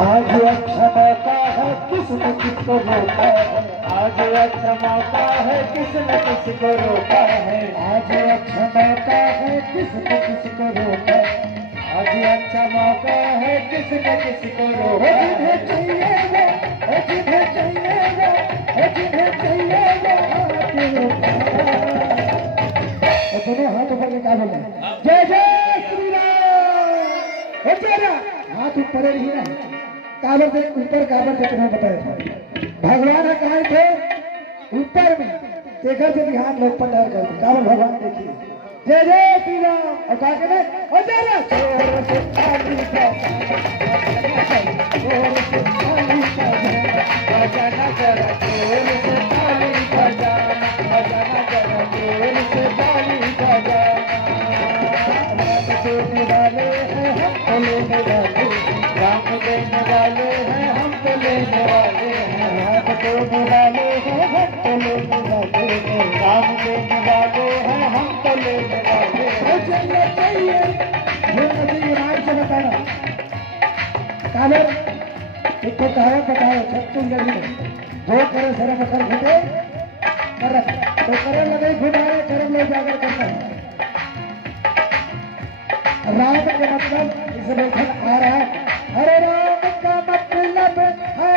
आज अच्छा मौका है किसने किसको रोका है, आज अच्छा मौका है किसने किसको रोका है, आज अच्छा मौका है किसने किसको रोका है, आज अच्छा मौका है किसने किसको रोका है। जिन्हें चाहिए वो जिन्हें चाहिए वो दोनों हाथ ऊपर निकाल बोले जय जय श्री राम। हाथ ऊपर ही ना काबर से ऊपर काबर से तुम्हें बताया था भगवान कहा थे ऊपर में देखा से ध्यान लोग पंडार कर काबर भगवान देखिए जय जय श्री राम और कहा के और जय जय चोर से खाली बजाना जरा चोर से खाली बजाना जरा चोर से खाली बजाना राम देने वाले हैं हम तो लेने वाले हैं, राम देने वाले हैं हम तो लेने वाले हैं, राम देने वाले हैं हम तो लेने वाले हैं। चलना चाहिए ये नदी राम से बताना काले एक तो कहावत बताओ छत्तीसगढ़ी में जो करे सर मकर घुटे कर तो करे लगे घुमाए कर्म ले जाकर करता है। राम के मतलब इस लेखन आ रहा है हरे राम का मतलब है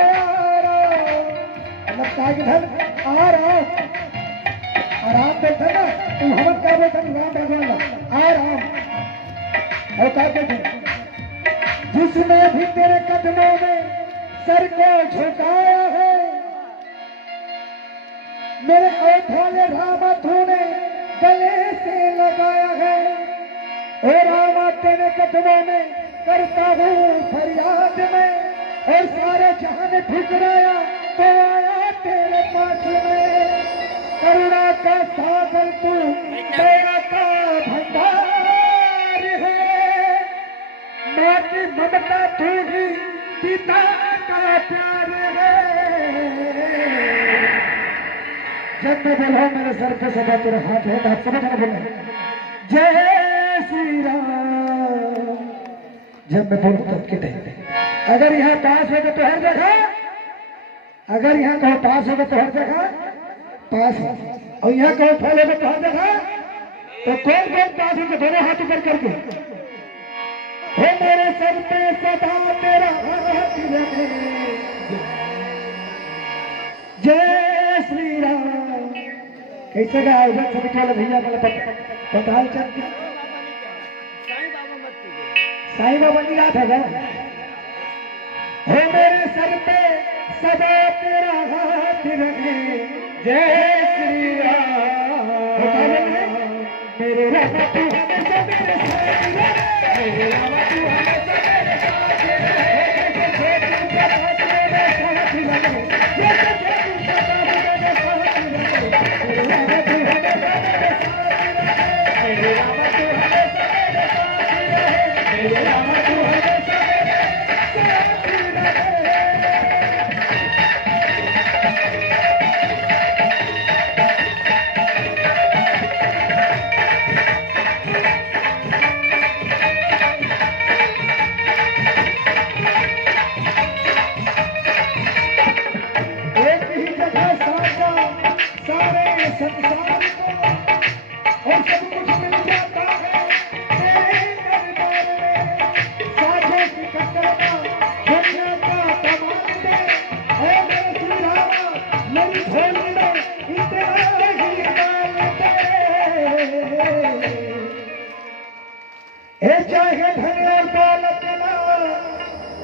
मतलब क्या इधर आ रहा आराम बैठा ना तुम हम क्या बैठा राम भगवान आराम और क्या बैठे जिसने भी तेरे कदमों में सर को झुकाया है मेरे औथाले रामा तूने गले से लगाया है ओ रामा तेरे कदमों में करता हूँ फरियाद में और सारे जहां में ठुकराया तो आया तेरे पास में करुणा का सागर तू दया का भंडार है माँ की ममता तू ही पिता का प्यार है। जब मैं बोला मेरे सर पे सदा तेरे हाथ है आप समझ में बोले जय श्री राम जब मैं बोलूं तब के टाइम अगर यहाँ पास होगा तो हर जगह अगर यहाँ कहो पास होगा तो हर जगह पास हो और यहाँ कहो फेल होगा तो हर जगह तो कौन कौन पास होगा दोनों हाथ ऊपर करके हो मेरे सर पे सदा तेरा हाथ रखे जय श्री राम। कैसे का आयोजन सभी वाले भैया वाले बताल चल साईं बाबा की याद है हो मेरे सर पे सदा तेरा हाथ रखे जय श्री राम। मेरे राम तू हमेशा मेरे साथ रहे मेरे राम तू हमेशा मेरे साथ चाहे धन और दौलत ना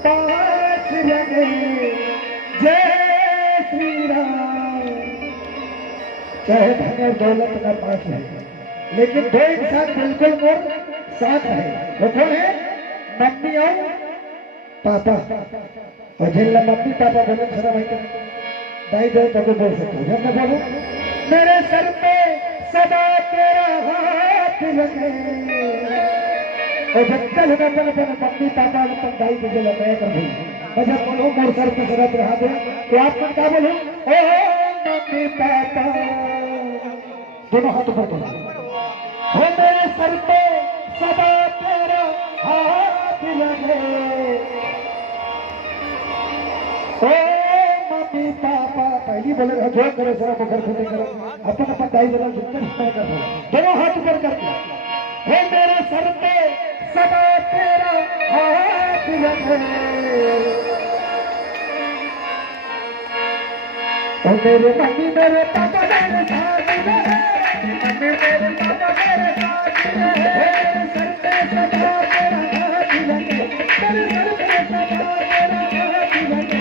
पास लगे जय श्री राम। चाहे धन और दौलत ना पास लगे लेकिन दो इंसान बिल्कुल मोर साथ है वो कौन है मम्मी और पापा और जिन मम्मी पापा बोले सदा भाई दाई दो तब बोल सकते जब मैं बोलूं मेरे सर पे सदा तेरा हाथ लगे और जब कल अपन मम्मी पापा अपन दाई तुझे लगाया कर दूँ और जब बोलो मोर सर पे सदा तेरा हाथ है तो आप मन क्या बोलो ओ मम्मी पापा दोनों हाथ ऊपर बोलो हो मेरे सर पे सदा तेरा हाथ लगे मम्मी पापा पहली बोले जो करो जरा को घर खोटे करो अपन अपन दाई जरा जितना समय कर दोनों हाथ ऊपर करके हे मेरे सर पे सदा तेरा हाथ रखे ओ मेरे मम्मी मेरे पापा मेरे साथ रहे मम्मी मेरे पापा मेरे साथ रहे सर पे सदा तेरा हाथ रखे मेरे सर पे सदा तेरा हाथ रखे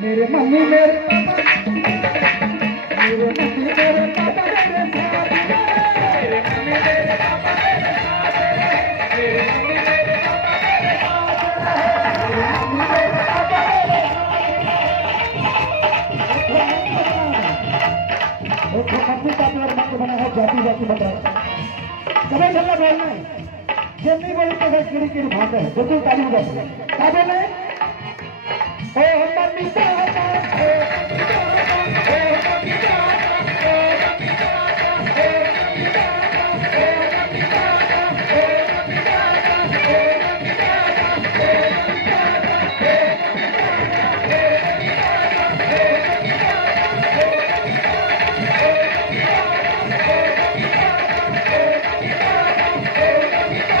मेरे मम्मी मेरे पापा मेरे साथ मेरे मम्मी मेरे पापा मेरे मम्मी मेरे पापा मेरे साथ मेरे मम्मी मेरे पापा मेरे साथ मेरे मम्मी मेरे पापा मेरे साथ मेरे मम्मी मेरे पापा मेरे साथ मम्मी पापा और मत बना है जाति जाति बता सबे चलना बोलना है जब नहीं बोले तो फिर किड़ी किड़ी भागते हैं बिल्कुल ताली बजा क्या बोले ओ मम्मी पापा ओ मम्मी पापा ओ मम्मी पापा ओ मम्मी पापा ओ मम्मी पापा ओ मम्मी पापा ओ मम्मी पापा ओ मम्मी पापा ओ मम्मी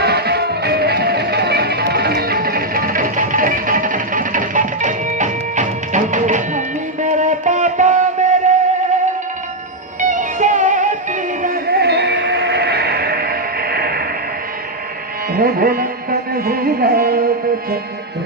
पापा ओ मम्मी मेरे पापा मेरे साथ रहे रघुनंदन श्री राम चंद्र